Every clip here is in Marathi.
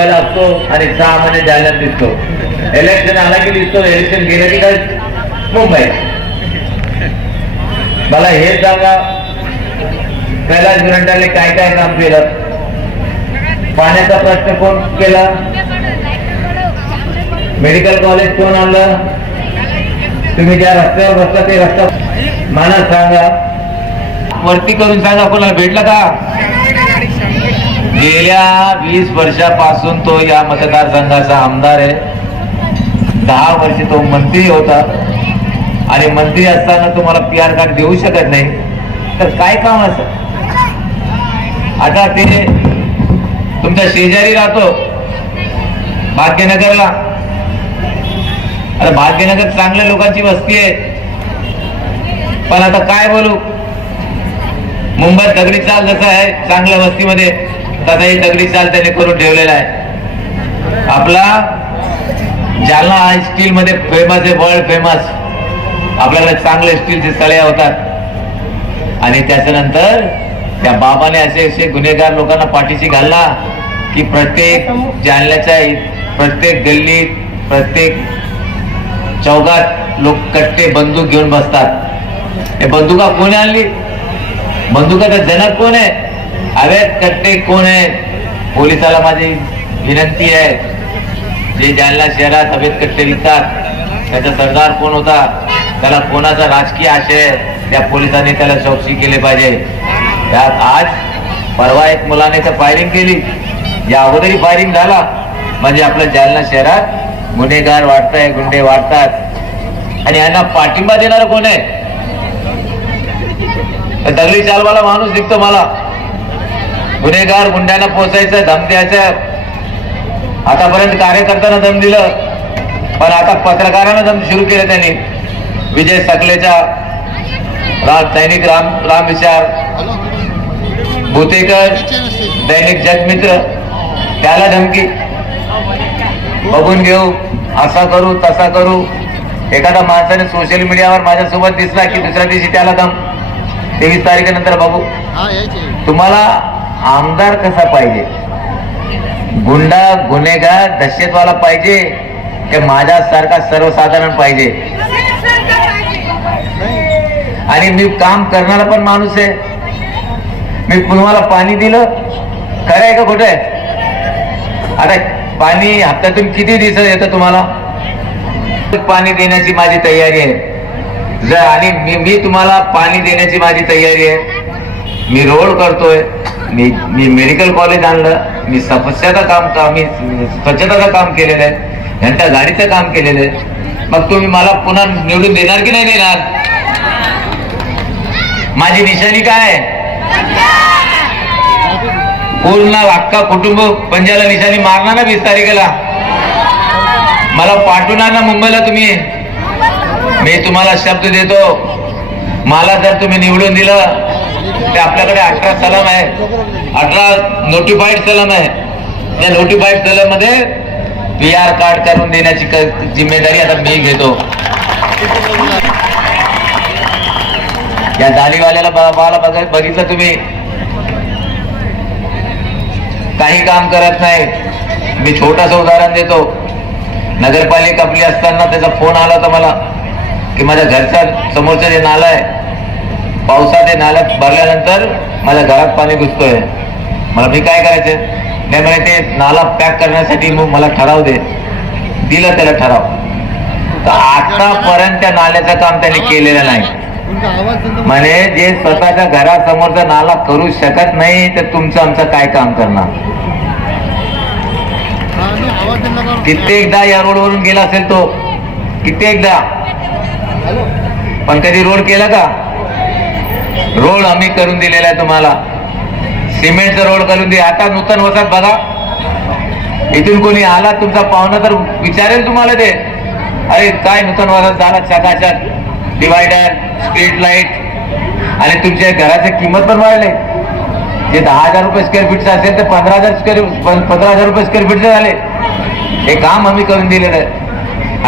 असतो आणि सहा महिने म्हणजे जायला दिसतो. इलेक्शन आला की दिसतो इलेक्शन गेलं की काय? मुंबई. मला हे सांगा कैलास गुरंटाने काय काय काम केलं? पाण्याचा प्रश्न कोण केला? मेडिकल कॉलेज कोण आणलं? तुम्ही ज्या रस्त्यावर बसता ते रस्ता मला सांगा. वरती करून सांगा कोणाला भेटलं का? गेल्या वीस वर्षापासून तो या मतदारसंघाचा आमदार आहे. दहा वर्ष तो मंत्री होता. आणि मंत्री असताना तुम्हाला पी आर कार्ड देऊ शकत नाही. तर काय काम असं? आता ते तुमच्या शेजारी राहतो. भाग्यनगरला. आता भाग्यनगर चांगल्या लोकांची वस्ती आहे. पण आता काय बोलू? मुंबईत दगडी चाल जसं आहे चांगल्या वस्तीमध्ये. तसाही दगडी चाल त्याने करून ठेवलेला आहे. आपला जालना हा स्टील मध्ये फेमस आहे वर्ल्ड फेमस आपल्याकडे चांगले स्टीलचे सळ्या होतात. आणि त्याच्यानंतर त्या बाबाने असे असे गुन्हेगार लोकांना पाठीशी घालला की प्रत्येक जालन्याच्या प्रत्येक गल्लीत प्रत्येक चौकात लोक कट्टे बंदूक घेऊन बसतात. हे बंदुका कोणी आणली? बंदुकाचा जनक कोण आहे? हवेत कट्टे कोण आहे? पोलिसाला माझी विनंती आहे. जे जालना शहरात हवेत कट्टे विकतात त्याचा सरदार कोण होता? त्याला कोणाचा राजकीय आशय त्या पोलिसांनी त्याला चौकशी केली पाहिजे. त्यात आज परवा एक मुलाने तर फायरिंग केली. या अगोदरी फायरिंग झाला. म्हणजे आपल्या जालना शहरात गुन्हेगार वाढताय गुंडे वाढतात. आणि यांना पाठिंबा देणार कोण आहे? तर दगडी चालवाला माणूस दिसतो मला. गुन्हेगार गुंड्यांना पोचायचं धम द्यायचं. आतापर्यंत कार्यकर्त्यांना दम दिलं पण आता पत्रकारांना दम सुरू केलं त्यांनी. विजय सकलेच्या राम सैनिक राम राम विचार. भूतेकर दैनिक जगमित्र त्याला धमकी. बघून घेऊ असा करू तसा करू. एखादा माणसाने सोशल मीडियावर माझ्यासोबत दिसला की दुसऱ्या दिवशी त्याला दम. तेवीस तारखेनंतर बघू. तुम्हाला आमदार कसा पाहिजे? गुंडा गुन्हेगार दहशतवाला पाहिजे की माझ्यासारखा सर्वसाधारण पाहिजे? आणि मी काम करणारा पण माणूस आहे. मी तुम्हाला पाणी दिलं. खरं आहे का कुठे आता पाणी हप्त्यातून किती दिवस येतं तुम्हाला? पाणी देण्याची माझी तयारी आहे. जर आणि मी मी तुम्हाला पाणी देण्याची माझी तयारी आहे. मी रोड करतोय. मी मी मेडिकल कॉलेज आणलं. मी स्वच्छता काम का मी स्वच्छताचं काम केलेलं आहे. घंटा गाडीचं काम केलेलं आहे. मग तुम्ही मला पुन्हा निवडून देणार की नाही देणार? माझी निशाणी काय आहे? पूर्ण अख्खा कुटुंब पंजाला निशाणी मारणार ना वीस तारखेला? मला पाठवणार ना मुंबईला तुम्ही? मी तुम्हाला शब्द देतो. मला जर तुम्ही निवडून दिलं ते आपल्याकडे अठरा सलम आहे. अठरा नोटिफाईड सलम आहे. त्या नोटिफाईड सलममध्ये पी आर कार्ड करून देण्याची जिम्मेदारी आता मी घेतो. या दाढीवाल्याला बा- बाला बघितलं तुम्ही? काही काम करत नाही. मी छोटस उदाहरण देतो. नगरपालिका आपली असताना त्याचा फोन आला होता मला की माझ्या घरच्या समोरचं जे नाला आहे पावसाचे नाल्यात भरल्यानंतर माझ्या घरात पाणी घुसतोय. मला मी काय करायचं? नाही म्हणे ते नाला पॅक करण्यासाठी मग मला ठराव दे. दिलं त्याला ठराव. तर आतापर्यंत त्या नाल्याचं काम त्यांनी केलेलं नाही. म्हणे जे स्वतःच्या घरासमोरचा नाला करू शकत नाही तर तुमचं आमचं काय काम करणार? कित्येकदा या रोडवरून गेला असेल तो. कित्येकदा. पण कधी रोड केला का? रोड आम्ही करून दिलेला आहे तुम्हाला. सिमेंटचा रोड करून दे आता नूतन वसात बघा. इथून कोणी आला तुमचा पाहुणा तर विचारेल तुम्हाला ते. अरे काय नूतन वसात झाला? चकाचक डिवायडर स्ट्रीट लाइट. आणि तुमच्या घराची किंमत पण वाढली. जे दहा हजार रुपये स्क्वेअर फीटचं असेल तर पंधरा हजार स्क्वेअर पंधरा हजार रुपये स्क्वेअर फीटचे झाले. हे काम आम्ही करून दिलेलं आहे.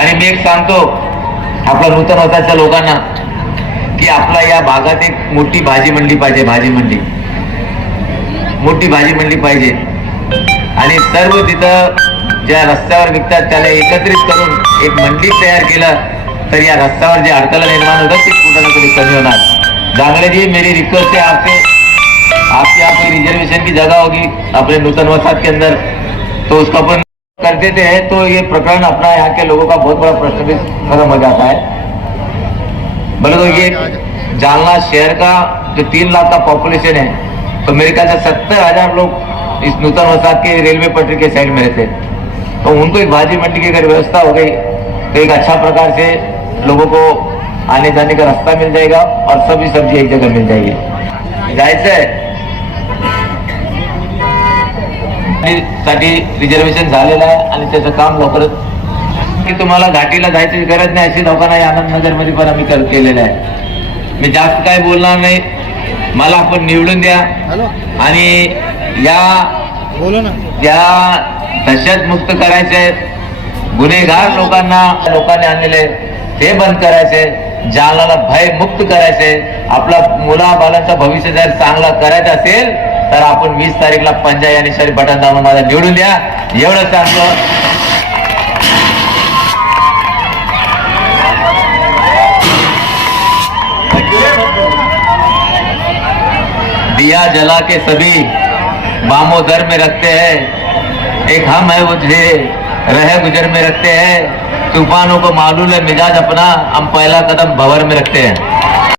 आणि मी एक सांगतो आपल्या नूतन वसाच्या लोकांना की आपला या भागात एक मोठी भाजी मंडी पाहिजे भाजी मंडी मोठी भाजी मंडी पाहिजे. आणि सर्व तिथं ज्या रस्त्यावर विकतात त्याला एकत्रित करून एक मंडी तयार केलं तर या रस्त्यावर जे अडथळा निर्माण होतात ते कुठं ना कुठे कमी होणार. जांगड़े जी मेरी रिक्वेस्ट है आपसे. आपके यहाँ कोई रिजर्वेशन की जगह होगी अपने नूतन वसाहत के अंदर. तो उसका अपन कर देते हैं तो ये प्रकरण अपना यहाँ के लोगों का बहुत बड़ा प्रश्न भी खत्म हो जाता है. बोले तो ये जालना शहर का जो तीन लाख का पॉपुलेशन है तो मेरे ख्याल से सत्तर हज़ार लोग इस नूतन वसाहत के रेलवे पटरी के साइड में रहते हैं। तो उनको एक भाजी मंडी की अगर व्यवस्था हो गई तो एक अच्छा प्रकार से लोगों को आने जाने का रास्ता मिल जाएगा और सभी सब्ज़ी एक जगह मिल जाएगी। आहे आणि त्याचं काम लवकरच की तुम्हाला घाटीला जायची गरज नाही अशी लोकांना आनंद नगरमध्ये पण आम्ही कर- केलेलं आहे. मी जास्त काय बोलणार नाही. मला आपण निवडून द्या. आणि या बोलो ना. या दहशत मुक्त करायचे गुन्हेगार लोकांना लोकांनी आणलेले हे बंद करायचे जालनाला भय मुक्त करायचे. आपला मुला बालांचं भविष्य जर चांगला करायचं असेल तर आपण वीस तारीखला पंजा या निशारी बटन दाबून माझा निवडून द्या. एवढं सांगतो. दिया जला के सभी बामो दर में रखते हैं। एक हम है वो जे रह गुजर में रखते हैं। तूफानों को मालूम है मिजाज अपना हम पहला कदम भवर में रखते हैं।